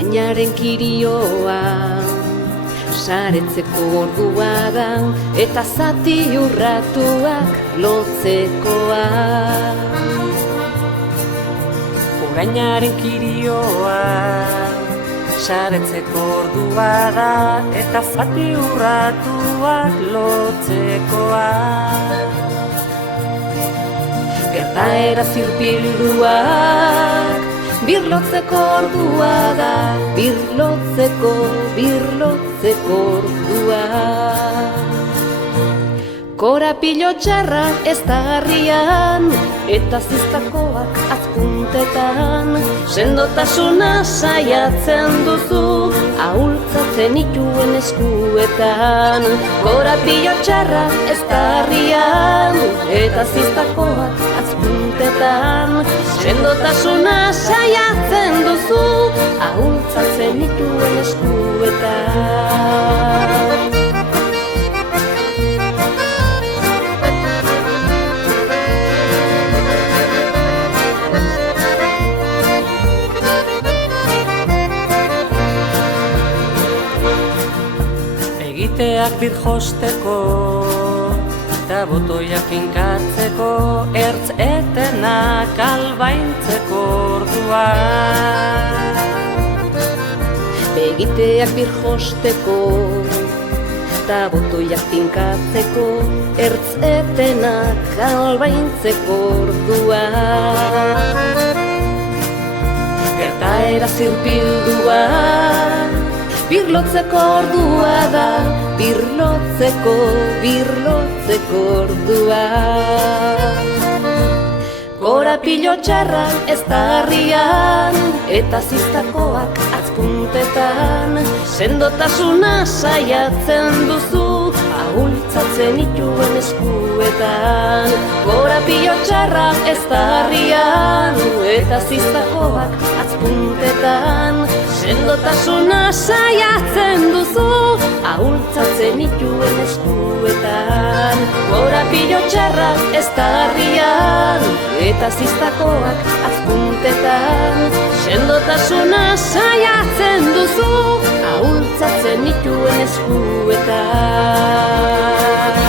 Orainaren kirioa saretzeko ordua da, eta zati urratuak lotzekoa. Orainaren kirioa saretzeko ordua da, eta zati urratuak lotzekoa. Gertaera zirpilduak birlotzeko ordua da, birlotzeko ordua. Korapilo txarra ez da harrian, eta ziztakoak azpuntetan. Sendotasuna saiatzen duzu, ahultzatzen ituen eskuetan. Korapilo txarra ez da harrian, eta ziztakoak azpuntetan. Sendotasuna saiatzen duzu, ahultzatzen ituen eskuetan. Egiteak birjosteko, eta botoiak finkatzeko, ertz etenak albaintzeko ordua. Egiteak birjosteko, eta botoiak finkatzeko, ertz etenak albaintzeko ordua. Gertaera zirpilduak birlotzeko ordua da, birlotzeko ordua. Korapilo txarra ez da harrian, eta ziztakoak azpuntetan. Sendotasuna saiatzen duzu, ahultzatzen ituen eskuetan. Korapilo txarra ez da harrian, eta ziztakoak azpuntetan. Sendotasuna saiatzen duzu, ahultzatzen ituen eskuetan. Korapilo txarra ez da harrian, eta ziztakoak azpuntetan. Sendotasuna saiatzen duzu, ahultzatzen ituen eskuetan.